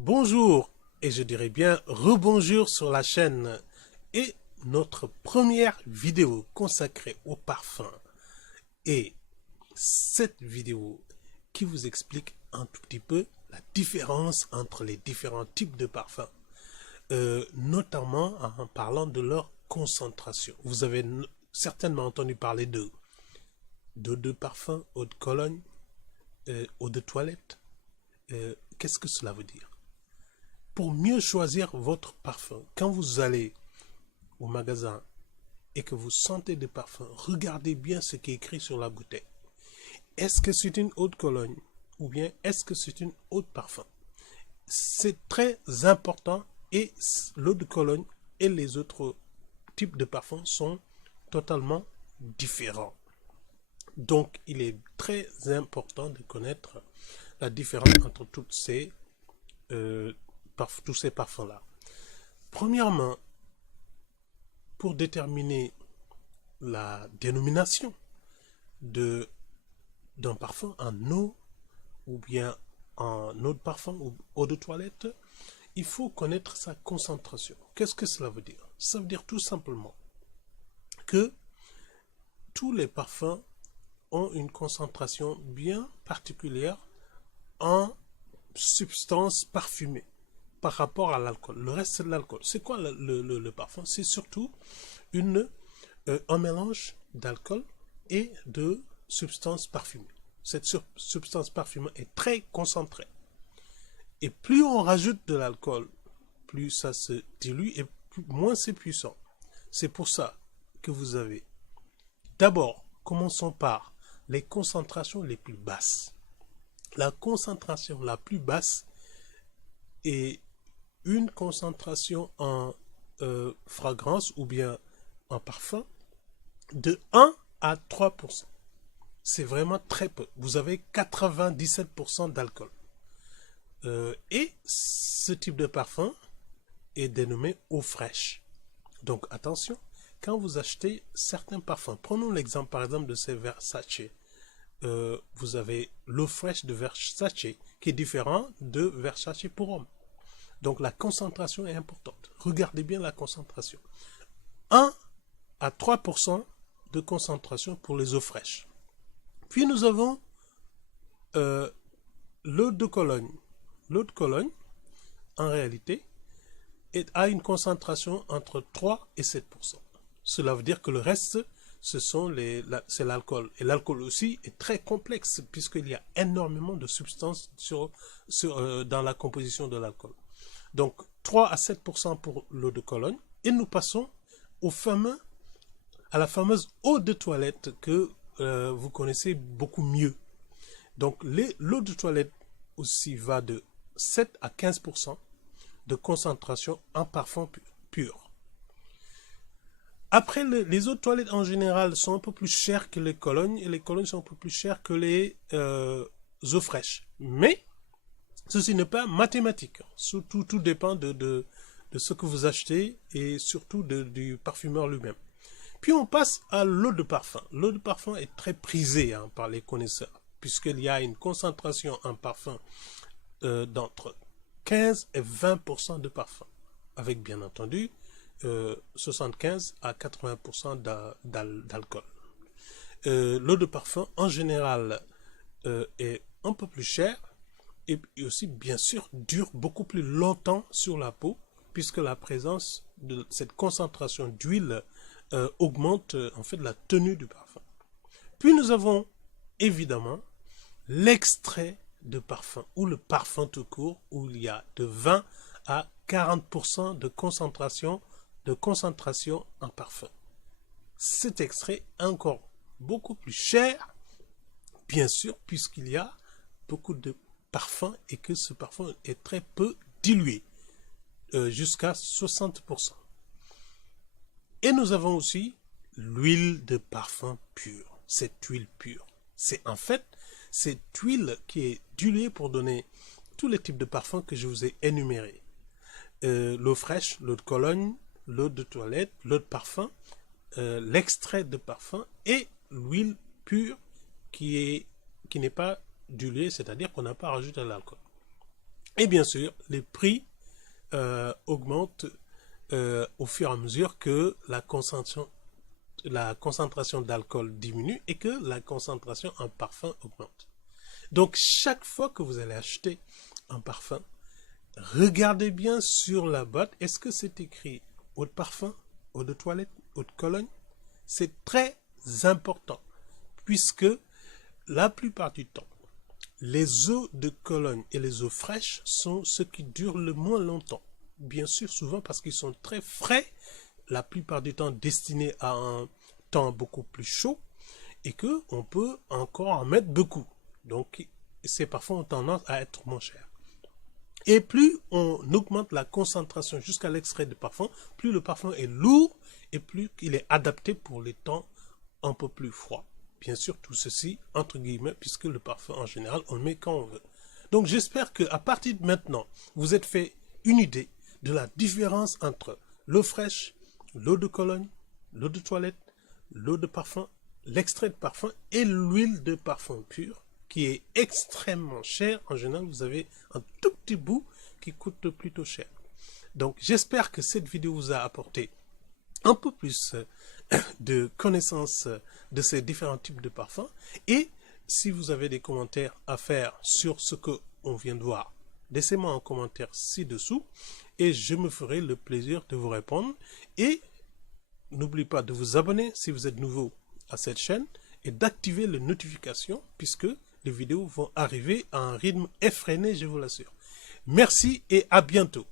Bonjour, et je dirais bien rebonjour sur la chaîne et notre première vidéo consacrée au parfum. Et cette vidéo qui vous explique un tout petit peu la différence entre les différents types de parfums, notamment en parlant de leur concentration. Vous avez certainement entendu parler d'eau de parfum, eau de cologne, eau de toilette. Qu'est-ce que cela veut dire? Pour mieux choisir votre parfum, quand vous allez au magasin et que vous sentez des parfums, regardez bien ce qui est écrit sur la bouteille. Est-ce que c'est une eau de cologne ou bien est-ce que c'est une eau de parfum? C'est très important, et l'eau de cologne et les autres types de parfums sont totalement différents. Donc, il est très important de connaître la différence entre tous ces parfums-là. Premièrement, pour déterminer la dénomination d'un parfum en eau ou bien en eau de parfum ou eau de toilette, il faut connaître sa concentration. Qu'est-ce que cela veut dire? Ça veut dire tout simplement que tous les parfums ont une concentration bien particulière en substances parfumées par rapport à l'alcool. Le reste, c'est de l'alcool. C'est quoi le parfum? C'est surtout un mélange d'alcool et de substances parfumées. Cette substance parfumée est très concentrée. Et plus on rajoute de l'alcool, plus ça se dilue et moins c'est puissant. C'est pour ça que vous avez... D'abord, commençons par les concentrations les plus basses. La concentration la plus basse est une concentration en fragrance ou bien en parfum de 1 à 3%. C'est vraiment très peu. Vous avez 97% d'alcool. Et ce type de parfum est dénommé eau fraîche. Donc attention, quand vous achetez certains parfums, prenons l'exemple par exemple de ces Versace. Vous avez l'eau fraîche de Versace qui est différent de Versace pour homme. Donc la concentration est importante. Regardez bien la concentration. 1 à 3% de concentration pour les eaux fraîches. Puis nous avons l'eau de Cologne. L'eau de Cologne, en réalité, a une concentration entre 3 et 7%. Cela veut dire que le reste, c'est l'alcool. Et l'alcool aussi est très complexe puisqu'il y a énormément de substances dans la composition de l'alcool. Donc 3 à 7% pour l'eau de Cologne. Et nous passons à la fameuse eau de toilette que vous connaissez beaucoup mieux. Donc l'eau de toilette aussi va de 7 à 15% de concentration en parfum pur. Après, les eaux de toilette en général sont un peu plus chères que les colognes, et les colognes sont un peu plus chères que les eaux fraîches. Mais ceci n'est pas mathématique. Surtout, tout dépend de ce que vous achetez et surtout du parfumeur lui-même. Puis on passe à l'eau de parfum. L'eau de parfum est très prisée par les connaisseurs, puisqu'il y a une concentration en parfum d'entre 15 et 20% de parfum, avec bien entendu 75 à 80% d'alcool. L'eau de parfum en général est un peu plus chère et aussi bien sûr dure beaucoup plus longtemps sur la peau, puisque la présence de cette concentration d'huile augmente en fait la tenue du parfum. Puis nous avons évidemment l'extrait de parfum ou le parfum tout court, où il y a de 20 à 40% de concentration en parfum. Cet extrait est encore beaucoup plus cher, bien sûr, puisqu'il y a beaucoup de parfum et que ce parfum est très peu dilué, jusqu'à 60%. Et nous avons aussi l'huile de parfum pure. Cette huile pure, c'est en fait cette huile qui est diluée pour donner tous les types de parfums que je vous ai énumérés. L'eau fraîche, l'eau de Cologne, l'eau de toilette, l'eau de parfum, l'extrait de parfum et l'huile pure qui n'est pas diluée, c'est-à-dire qu'on n'a pas rajouté l'alcool. Et bien sûr, les prix augmentent au fur et à mesure que la concentration d'alcool diminue et que la concentration en parfum augmente. Donc, chaque fois que vous allez acheter un parfum, regardez bien sur la boîte, est-ce que c'est écrit eau de parfum, eau de toilette, eau de cologne? C'est très important, puisque la plupart du temps, les eaux de cologne et les eaux fraîches sont ceux qui durent le moins longtemps. Bien sûr, souvent parce qu'ils sont très frais, la plupart du temps destinés à un temps beaucoup plus chaud, et qu'on peut encore en mettre beaucoup. Donc, ces parfums ont tendance à être moins chers. Et plus on augmente la concentration jusqu'à l'extrait de parfum, plus le parfum est lourd et plus il est adapté pour les temps un peu plus froids. Bien sûr, tout ceci entre guillemets, puisque le parfum en général, on le met quand on veut. Donc j'espère qu'à partir de maintenant, vous êtes fait une idée de la différence entre l'eau fraîche, l'eau de cologne, l'eau de toilette, l'eau de parfum, l'extrait de parfum et l'huile de parfum pure, qui est extrêmement cher. En général, vous avez un tout petit bout qui coûte plutôt cher. Donc, j'espère que cette vidéo vous a apporté un peu plus de connaissances de ces différents types de parfums. Et si vous avez des commentaires à faire sur ce qu'on vient de voir, laissez-moi un commentaire ci-dessous et je me ferai le plaisir de vous répondre. Et n'oubliez pas de vous abonner si vous êtes nouveau à cette chaîne et d'activer les notifications puisque les vidéos vont arriver à un rythme effréné, je vous l'assure. Merci et à bientôt.